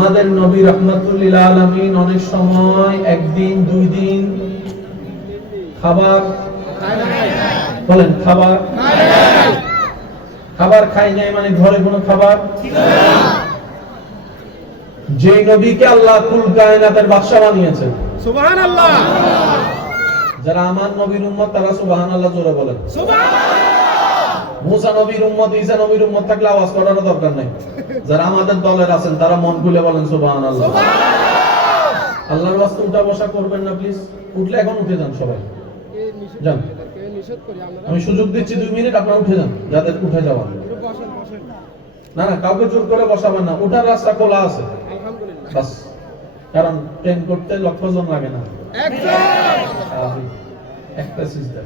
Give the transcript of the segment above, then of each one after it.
আমাদের নবী রাহমাতুল লিল আলামিন অনেক সময় একদিন দুই দিন খাবার বলেন খাবার খাই নাই, মানে ঘরে কোনো খাবার ছিল না। যে নবীকে আল্লাহ কুল কায়নাতের বাদশা বানিয়েছেন, সুবহানাল্লাহ। যারা আমার নবীর উম্মত তারা সুবহানাল্লাহ জোরে বলেন সুবহানাল্লাহ। মুসা নবীর উম্মত, ঈসা নবীর উম্মত থাকলে আওয়াজ করার দরকার নাই। যারা আমাদের দলের আছেন তারা মন খুলে বলেন সুবহানাল্লাহ সুবহানাল্লাহ। আল্লাহর ওয়াস্তে উঠা বসা করবেন না প্লিজ। উঠলে এখন উঠে যান সবাই, যান। আমি সুযোগ দিচ্ছি 2 মিনিট, আপনারা উঠে যান যাদের উঠে যাওয়া। না না, কাউকে জোর করে বসাবেন না, উঠার রাস্তা খোলা আছে বাস। কারণ ট্রেন করতে লক্ষ জন লাগে না, একটা সিস্টেম।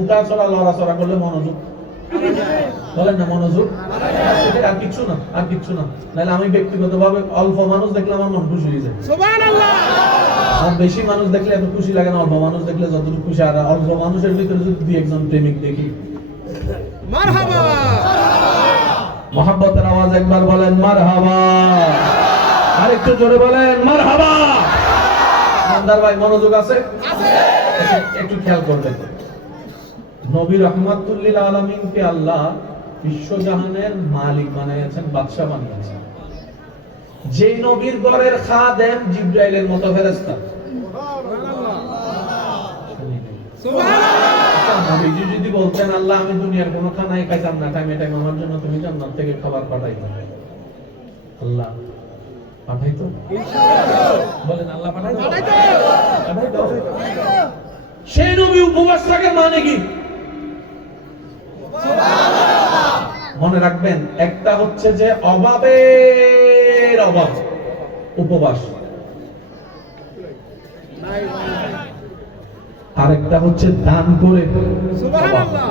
উঠা চড়া লড়াচড়া করলে মনোযোগ বলেন না, মনোযোগ আর কিচ্ছু না, আর কিচ্ছু না। নাহলে আমি ব্যক্তিগতভাবে অল্প মানুষ দেখলে আমার মন খুশি হয়ে যায়, সুবহানাল্লাহ। আর বেশি মানুষ দেখলে এত খুশি লাগে না, অল্প মানুষ দেখলে যতটুকু খুশি। আর অল্প মানুষের ভিতরে যদি 2-1 প্রেমিক দেখি, মারহাবা। মহব্বতের আওয়াজ একবার বলেন মারহাবা, আর একটু জোরে বলেন মারহাবা। ইমানদার ভাই মনোযোগ আছে? একটু খেয়াল করবেন, নবী রাহমাতুল লিল আলামিনকে আল্লাহ বিশ্বজাহানের মালিক বানিয়েছেন, বাদশা বানিয়েছেন। যে নবীর ঘরের খাদেম জিবরাইলের মতো ফেরেশতা, সুবহানাল্লাহ। নবীজি যদি বলতেন আল্লাহ আমি দুনিয়ার কোনো খানায় খাইতাম না, টাইমে টাইমে আমার জন্য তুমি জান্নাত থেকে খাবার পাঠাইতো, আল্লাহ পাঠাইতো? ইনশাআল্লাহ বলেন আল্লাহ পাঠাইতো? পাঠাইতো। সেই নবী উপবাস থাকে মানে কি? সুবহানাল্লাহ। মনে রাখবেন, একটা হচ্ছে যে অভাবের অভাব উপবাস, আরেকটা হচ্ছে দান করে, সুবহানাল্লাহ।